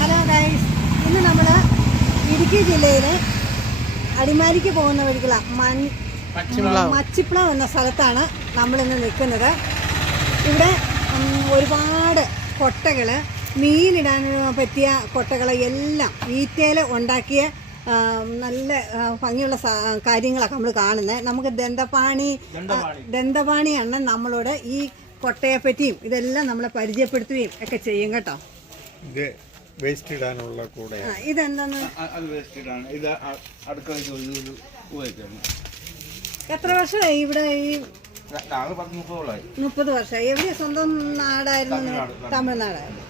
Hello guys ഇന്ന് നമ്മൾ ഇടുക്കി ജില്ലയിലെ അടിമാലിക്ക് പോകുന്ന വഴികളാണ് മച്ചിപ്പുളം എന്ന സ്ഥലത്താണ് നമ്മളിന്ന് നിൽക്കുന്നത്. ഇവിടെ ഒരുപാട് കൊട്ടകൾ മീനിടാൻ പറ്റിയ കൊട്ടകൾ എല്ലാം ഈറ്റയിൽ ഉണ്ടാക്കിയ നല്ല ഭംഗിയുള്ള കാര്യങ്ങളൊക്കെ നമ്മൾ കാണുന്നത് നമുക്ക് ദന്തപാണി ദന്തപാണി. ദന്തപാണി അണ്ണൻ നമ്മളോട് ഈ കൊട്ടയെ പറ്റിയും ഇതെല്ലാം നമ്മളെ പരിചയപ്പെടുത്തുകയും ഒക്കെ ചെയ്യും കേട്ടോ. ഇത് വേസ്റ്റ് ഇടാനുള്ള കൂടെ ആ, ഇതെന്താന്ന് അത് ഇത് അടുക്കളയ്ക്ക് ഉപയോഗിക്കുന്നു എത്ര വർഷമായി ഇവിടെ ഈ മുപ്പത് വർഷമായി? എവിടെ സ്വന്തം നാടായിരുന്നു? തമിഴ്നാട്, തമിഴ്നാടായിരുന്നു.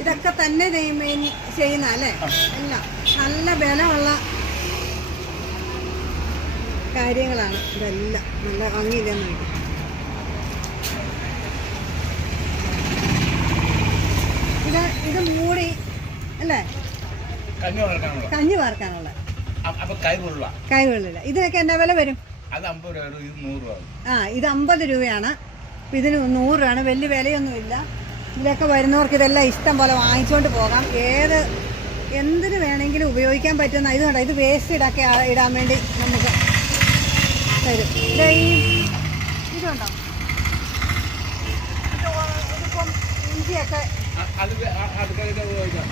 ഇതൊക്കെ തന്നെ ചെയ്യുന്ന ചെയ്യുന്ന അല്ലേ? അല്ല നല്ല ബലമുള്ള കാര്യങ്ങളാണ് ഇതെല്ലാം. നല്ല ഭംഗിയില്ലെന്ന് വേണ്ടി ഇത് മൂടി അല്ലേ? കഞ്ഞി വളർത്താനുള്ള കഞ്ഞി വാർക്കാനുള്ള. അപ്പൊ കൈ കൊള്ളുക. കൈകളില്ല ഇതിനൊക്കെ എന്നാ വില വരും? ആ ഇത് അമ്പത് രൂപയാണ്. ഇതിന് നൂറ് രൂപയാണ്. വലിയ വിലയൊന്നുമില്ല. ഇതിലൊക്കെ വരുന്നവർക്ക് ഇതെല്ലാം ഇഷ്ടം പോലെ വാങ്ങിച്ചുകൊണ്ട് പോകാം. ഏത് എന്തിന് വേണമെങ്കിലും ഉപയോഗിക്കാൻ പറ്റുന്ന ഇത് കണ്ടോ? ഇത് വേസ്റ്റ് ഇടൊക്കെ ഇടാൻ വേണ്ടി നമുക്ക് തരും. ഈ ഇതുണ്ടോ ഇതിപ്പം ഇഞ്ചിയൊക്കെ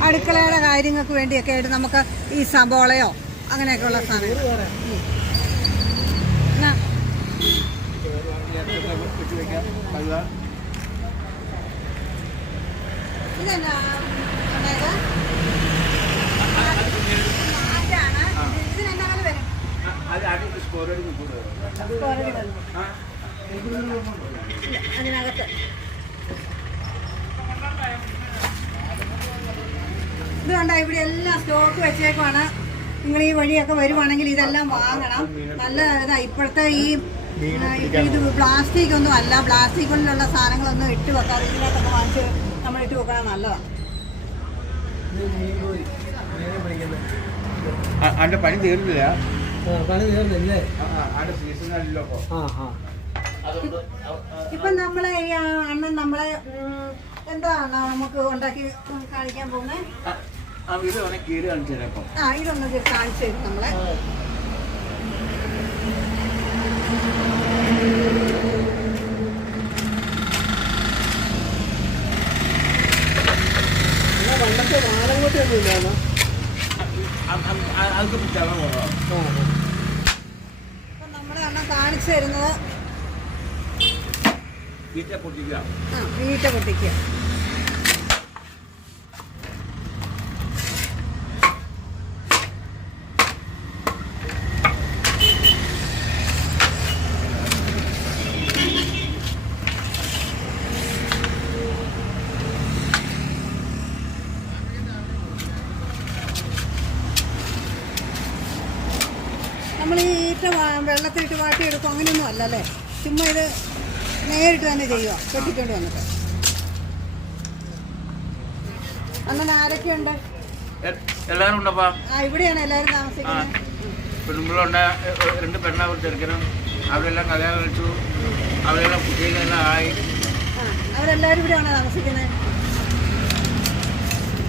അടുക്കളയുടെ കാര്യങ്ങൾക്ക് വേണ്ടിയൊക്കെ ആയിട്ട് നമുക്ക് ഈ സബോളയോ അങ്ങനെയൊക്കെയുള്ള സാധനങ്ങൾ സാധനം അതായത് ആറ്റാണ്. ഇതിനെന്നാ വില വരും? അ- അത് അടി സ്കോറടി മുപ്പത് രൂപ സ്ക്വയറിന് വരും. ആ ഇല്ല, അതിനകത്ത് ഇത് കണ്ടോ ഇവിടെ എല്ലാം സ്റ്റോക്ക് വെച്ചേക്കുവാണ്. നിങ്ങൾ ഈ വഴിയൊക്കെ വരുവാണെങ്കിൽ ഇതെല്ലാം വാങ്ങണം. നല്ല ഇതാ ഇപ്പോഴത്തെ ഈ ഇത് പ്ലാസ്റ്റിക് ഒന്നും അല്ല. പ്ലാസ്റ്റിക് കൊണ്ടുള്ള സാധനങ്ങളൊന്നും ഇട്ട് വെക്കാതെ ഇതിനകത്തൊക്കെ വാങ്ങിച്ച് നമ്മൾ ഇട്ട് വെക്കണം നല്ലതാണ് അതിന്റെ പണി തീർന്നില്ല. പണി തീർന്നില്ലേ? ആ, ആ, അതിന്റെ സീസണല്ലോ അപ്പൊ ആ ആ. ഇപ്പൊ നമ്മളെ ഈ അണ്ണൻ നമ്മളെ എന്താണ് നമുക്ക് ഉണ്ടാക്കി കാണിക്കാൻ പോകുന്നത് ആ, ഇത് വേണേ കീറി കാണിച്ചു തരാം ഇപ്പം. ആ ഇതൊന്ന് ഇത് കാണിച്ചു തരും നമ്മളെ. പണ്ടത്തെ അ- അ- അതൊക്കെ പിടിച്ചാണ് കുറവാണ് നമ്മുടെ അണ്ണ കാണിച്ചു തരുന്നത് ഈറ്റ പൊട്ടിക്കുക. ആ വീട്ട പൊട്ടിക്കുക നമ്മൾ ഈ ഈറ്റ വാ- വെള്ളത്തിലിട്ട് വാട്ടിയെടുക്കും. അങ്ങനെയൊന്നും അല്ലല്ലേ? ചുമ്മാ ഇത് നേരിട്ട് തന്നെ ചെയ്യുക. കെട്ടിക്കൊണ്ട് വന്നിട്ട്. അങ്ങനെ ആരൊക്കെയുണ്ട്? എല്ലാരും എല്ലാവരും ഉണ്ടപ്പാ? ആ ഇവിടെയാണ് എല്ലാവരും താമസിക്കുന്നത്. പെണ്ണുമ്പിളുണ്ട് രണ്ട് പെണ്ണ ഒരു ചെറുക്കനും. അവരെല്ലാം കല്യാണം കഴിച്ചു. അവരെല്ലാം കുട്ടികളെല്ലാം ആയി. അവരെല്ലാരും അവരെല്ലാവരും ഇവിടെയാണ് താമസിക്കുന്നത്?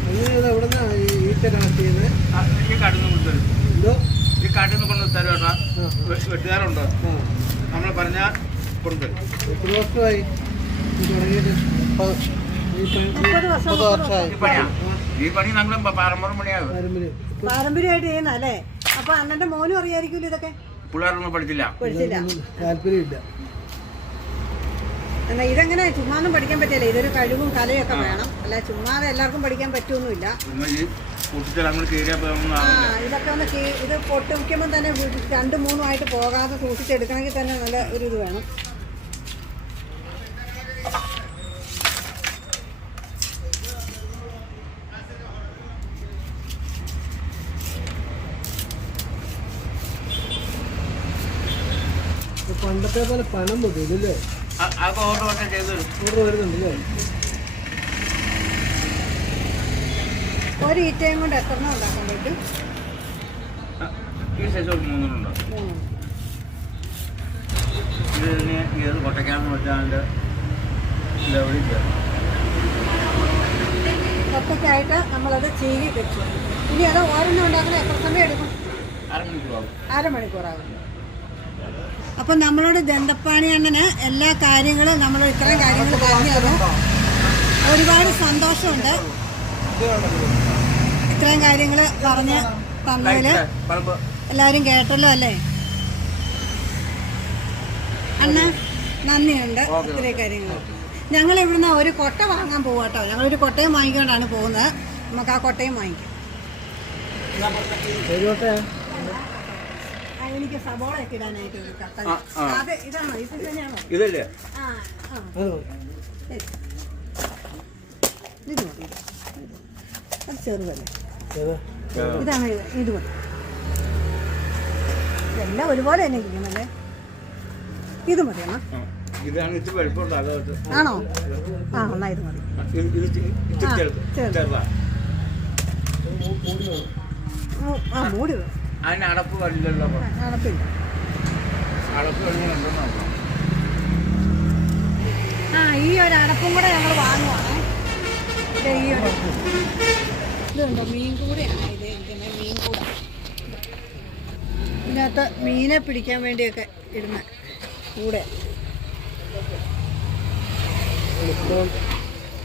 ഈ ഈറ്റ കണക്ട് ചെയ്യുന്നത്. ആ, ഈ കാട്ടിൽ എന്തോ? ഈ കാട്ടിൽ നിന്ന് കൊണ്ട് തരും വെട്ടുകാരുണ്ടോ. നമ്മൾ പറഞ്ഞാൽ കൊണ്ടുതരും എത്ര വർഷമായി? ഈ പണി- നമ്മൾ പാരമ്പര്യ പാരമ്പര്യം പാരമ്പര്യമായിട്ട് ചെയ്യുന്നല്ലേ അപ്പൊ അണ്ണന്റെ മോനും അറിയായിരിക്കുമല്ലോ ഇതൊക്കെ? പിള്ളേരൊന്നും പഠിച്ചില്ല. പഠിച്ചില്ല. താല്പര്യമില്ല. എന്നാ ഇതെങ്ങനെ ചുമ്മാന്നും പഠിക്കാൻ പറ്റില്ല. ഇതൊരു കഴിവും കലയൊക്കെ വേണം. അല്ല ചുമ്മാതെ എല്ലാവർക്കും പഠിക്കാൻ പറ്റുമൊന്നുമില്ല ആ ഇതൊക്കെ ഒന്ന് കീ- ഇത് പൊട്ടിക്കുമ്പോൾ തന്നെ വീട്ടിൽ രണ്ടും മൂന്നും ആയിട്ട് പോകാതെ സൂക്ഷിച്ചെടുക്കണമെങ്കിൽ തന്നെ നല്ല ഒരു ഇത് വേണം. പണ്ടത്തെ പോലെ പണം അതൊക്കെ ഓർഡർ വരുന്നുണ്ടല്ലേ? ഒരു ഈറ്റയും കൊണ്ട് എത്രണ്ണം ഉണ്ടാക്കാൻ പറ്റും? ഈ സൈസ് ഒരു മൂന്നെണ്ണുണ്ടോ ഇതിന് ഏത് നമ്മളത് ചീകി വെച്ചു. ഇനി അത് ഓരോന്നും ഉണ്ടാക്കുന്ന എത്ര സമയം എടുക്കും? അരമണിക്കൂറാകും അപ്പം നമ്മളോട് ദന്തപ്പാണി അങ്ങനെ എല്ലാ കാര്യങ്ങളും നമ്മൾ ഇത്രയും കാര്യങ്ങൾ പറഞ്ഞു ഒരുപാട് സന്തോഷമുണ്ട്. ഇത്രയും കാര്യങ്ങൾ പറഞ്ഞ് തന്നതിൽ എല്ലാരും എല്ലാവരും കേട്ടല്ലോ അല്ലേ? അണ്ണ നന്ദിയുണ്ട് ഇത്രയും കാര്യങ്ങൾ ഞങ്ങൾ ഇവിടുന്ന് ഒരു കൊട്ട വാങ്ങാൻ പോവാ കേട്ടോ ഒരു കൊട്ടയും വാങ്ങിക്കൊണ്ടാണ് പോകുന്നത്. നമുക്ക് ആ കൊട്ടയും വാങ്ങിക്കാം. എനിക്ക് സബോളയൊക്കെ ഇടാനായിട്ട് ഒരു കട്ട ആ, ആ. അത് ഇതാണോ? ഇത് തന്നെയാണോ? ഇതല്ലേ ആ ആ. ശരി. ഇത് മതി. അത് ചെറുതല്ലേ? ഇതാണ് ഇത് ഇത് മതി. ഇതെല്ലാം ഒരുപോലെ തന്നെ ഇരിക്കുന്നല്ലേ ഇത് മതി ആണോ? ആ എന്നാ ഇത് മതി. ആ, മൂടി അടപ്പ് അടപ്പില്ല. ആ ഈ ഒരു അടപ്പും കൂടെ ഞങ്ങൾ വാങ്ങുവാണേ. ഈ ഒരു ഇതുണ്ടോ? മീൻ കൂടെയാണ് ഇത് ഇരിക്കുന്നത് മീൻ കൂട. ഇതിനകത്ത് മീനെ പിടിക്കാൻ വേണ്ടിയൊക്കെ ഇടുന്ന കൂടെ.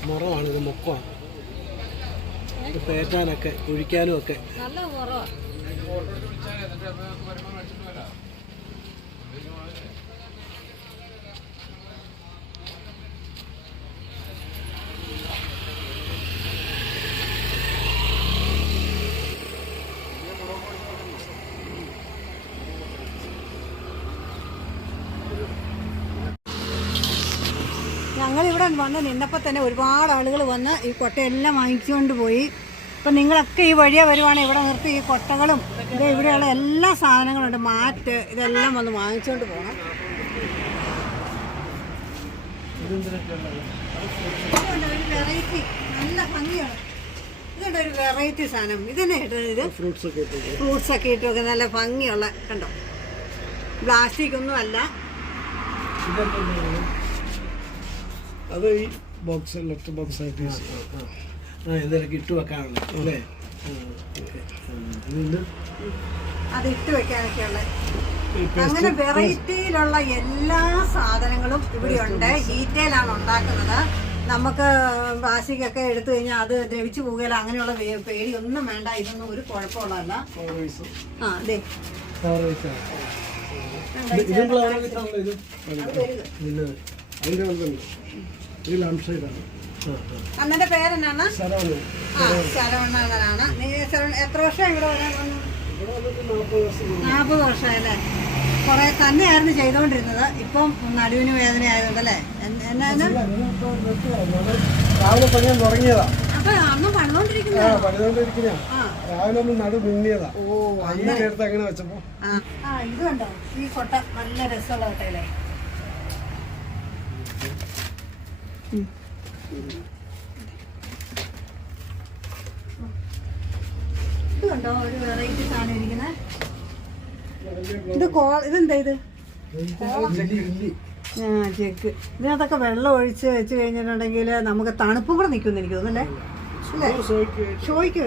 മുറവാണിത് ഇത് മുക്കമാണ് പേറ്റാനൊക്കെ കുഴിക്കാനും ഒക്കെ നല്ല കുറവാണ് ഞങ്ങളിവിടെ വന്ന് നിന്നപ്പോൾ തന്നെ ഒരുപാട് ആളുകൾ വന്ന് ഈ കൊട്ടയെല്ലാം വാങ്ങിച്ചുകൊണ്ട് പോയി. ഇപ്പം നിങ്ങളൊക്കെ ഈ വഴിയെ വരുവാണെങ്കിൽ ഇവിടെ നിർത്തി ഈ കൊട്ടകളും ഇത് ഇവിടെയുള്ള എല്ലാ സാധനങ്ങളുണ്ട്. മാറ്റ് ഇതെല്ലാം വന്ന് വാങ്ങിച്ചുകൊണ്ട് പോകണം ഒരു വെറൈറ്റി നല്ല ഭംഗിയാണ്. ഇതുണ്ട് ഒരു വെറൈറ്റി സാധനം. ഇതന്നെ ഇത്? ഫ്രൂട്ട്സ് ഒക്കെ ഫ്രൂട്ട്സ് ഒക്കെ ഇട്ടൊക്കെ നല്ല ഭംഗിയുള്ള കണ്ടോ? പ്ലാസ്റ്റിക് ഒന്നും അല്ല. അത് ഈ ബോക്സ് ലെഫ്റ്റ് ബോക്സ് ആയിട്ട്. ആ എന്തായാലും ഇട്ട് വെക്കാനുള്ള അല്ലേ? അത് ഇട്ട് വെക്കാനൊക്കെയുള്ള അങ്ങനെ വെറൈറ്റിയിലുള്ള എല്ലാ സാധനങ്ങളും ഇവിടെ ഉണ്ട് ഹീറ്റയിലാണ് ഉണ്ടാക്കുന്നത്. നമുക്ക് വാശിക്കൊക്കെ എടുത്തു കഴിഞ്ഞാൽ അത് ദ്രവിച്ചു പോകുകയില്ല അങ്ങനെയുള്ള പേടി പേടിയൊന്നും വേണ്ട ഇതൊന്നും ഒരു കുഴപ്പമുള്ളതല്ല. ആ അതെ. ഇതും അതിന്റെ വലുതുണ്ട് ലാംപ് സൈഡാണ് പേരെന്നാണ്? ശരവണ് ആ ശരവണ്ണനാണ് നീ ശരവണ എത്ര വർഷം ഇവിടെ വരാൻ വന്നു? നാൽപ്പത് വർഷം വർഷമായല്ലേ? കുറെ തന്നെയായിരുന്നു ചെയ്തുകൊണ്ടിരുന്നത് ഇപ്പം നടുവിന് വേദന ആയതുകൊണ്ടല്ലേ? രാവിലെ പണിയാൻ തുടങ്ങിയതാ. അപ്പൊ അന്ന് പണിതോണ്ടിരിക്കുന്ന ആ പണിതുകൊണ്ടിരിക്കുന്ന രാവിലെ ഒന്ന് നടു ഓ അങ്ങനെ. എടുത്ത് അങ്ങനെ വെച്ചപ്പോ. ആ. ആ ഇത് കണ്ടോ? ഈ കൊട്ട നല്ല രസമുള്ള കൊട്ടയല്ലേ? ഇത് കണ്ടോ? ഒരു വെറൈറ്റി സാധനം ഇരിക്കുന്നത് ഇത് കോ ഇതെന്താ ഇത്? ആ ചെക്ക്. ഇതിനകത്തൊക്കെ വെള്ളം ഒഴിച്ച് വെച്ച് കഴിഞ്ഞിട്ടുണ്ടെങ്കിൽ നമുക്ക് തണുപ്പും കൂടെ നിൽക്കുമെന്ന് എനിക്ക് തോന്നുന്നല്ലേ ഷോയ്ക്ക്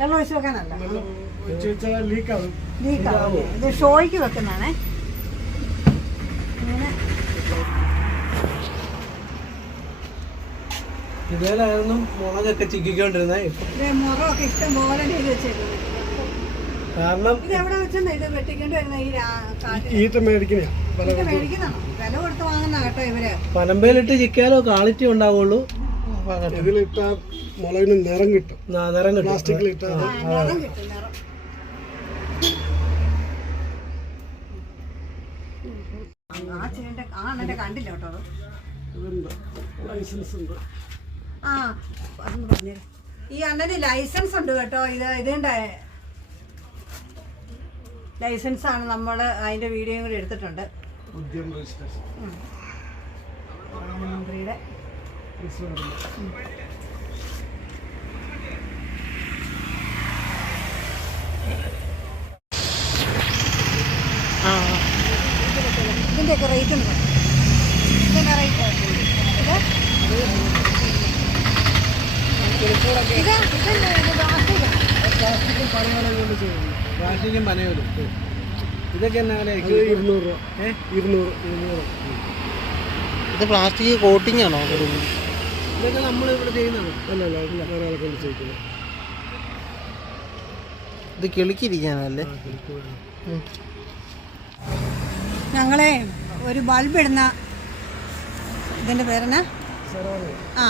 വെള്ളം ഒഴിച്ച് വെക്കാനല്ല. ലീക്കാവും. ഇത് ഷോയ്ക്ക് വെക്കുന്നതാണേ. ഇതേലായിരുന്നു മുളകൊക്കെ ചിക്കിക്കൊണ്ടിരുന്നത് ഇഷ്ടം പോലെ കാരണം പനമ്പയിലിട്ട് ചിക്കാലോ ക്വാളിറ്റി ഉണ്ടാവുള്ളൂ ഇതിലിട്ട മുളകിന് നിറം കിട്ടും നിറം കിട്ടും പ്ലാസ്റ്റിക്കിൽ ഇട്ട ആ, നിറം കിട്ടും നിറം ആ ചേട്ടൻ ആ കണ്ടില്ല കേട്ടോ അത്. ലൈസൻസ് ഉണ്ട് ആ അതൊന്ന് പറഞ്ഞു ഈ അണ്ണന് ലൈസൻസ് ഉണ്ട് കേട്ടോ. ഇത് ഇതിന്റെ ലൈസൻസ് ആണ് നമ്മൾ അതിന്റെ വീഡിയോയും കൂടി എടുത്തിട്ടുണ്ട്. ഉദ്യം രജിസ്ട്രേഷൻ മന്ത്രിയുടെ ഇതിന്റെയൊക്കെ റേറ്റ് ഉണ്ട്? ഇതിന്റെ റേറ്റ് ഇത്? പ്ലാസ്റ്റിക്കാ? ചെയ്യുന്നു പനയോലും. ഇതൊക്കെ എന്നാ വില? ഇരുന്നൂറ് രൂപ. ഏഹ് ഇരുന്നൂറ് ഇരുന്നൂറ്. ഇത് പ്ലാസ്റ്റിക് കോട്ടിംഗ് ആണോ? ഇതൊക്കെ നമ്മൾ ഇവിടെ ചെയ്യുന്നതാണ് അല്ല അല്ല ഇല്ല വേറെ ആളെ കൊണ്ട് ചെയ്യിക്കുന്നത് ഇത് കിളിക്കിരിക്കാനല്ലേ. ഞങ്ങളെ ഒരു ബൾബ് ഇടുന്ന ഇതിന്റെ പേരെന്നാ? ആ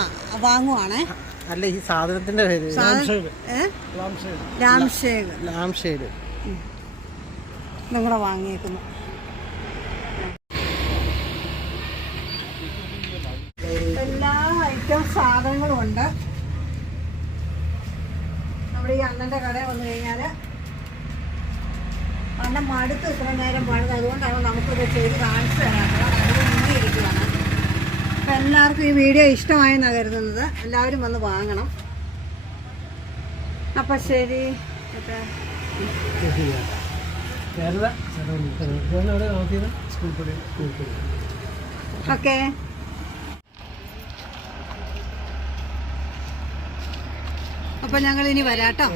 വാങ്ങുവാണേ. അല്ല ഈ സാധനത്തിന്റെ പേര് സാധനം- ഏ? രാംഷേഗ് ലാം ഷെയ്ഡ് ഇതും കൂടെ വാങ്ങിയേക്കുന്നു. എല്ലാ ഐറ്റം സാധനങ്ങളും ഉണ്ട്. നമ്മുടെ ഈ അണ്ണന്റെ കടയിൽ വന്നു കഴിഞ്ഞാൽ അണ്ണൻ മടുത്ത് ഇത്ര നേരം പണിത്. അതുകൊണ്ടാണ് നമുക്കിത് ചെയ്ത് കാണിച്ചു തരാത്തത് അത് മുങ്ങിയിരിക്കുകയാണ് എല്ലാവർക്കും ഈ വീഡിയോ ഇഷ്ടമായെന്നാണ് കരുതുന്നത്. എല്ലാവരും വന്ന് വാങ്ങണം. അപ്പം ശരി. ഓക്കെ. അപ്പം ഞങ്ങൾ ഇനി വരാട്ടോ.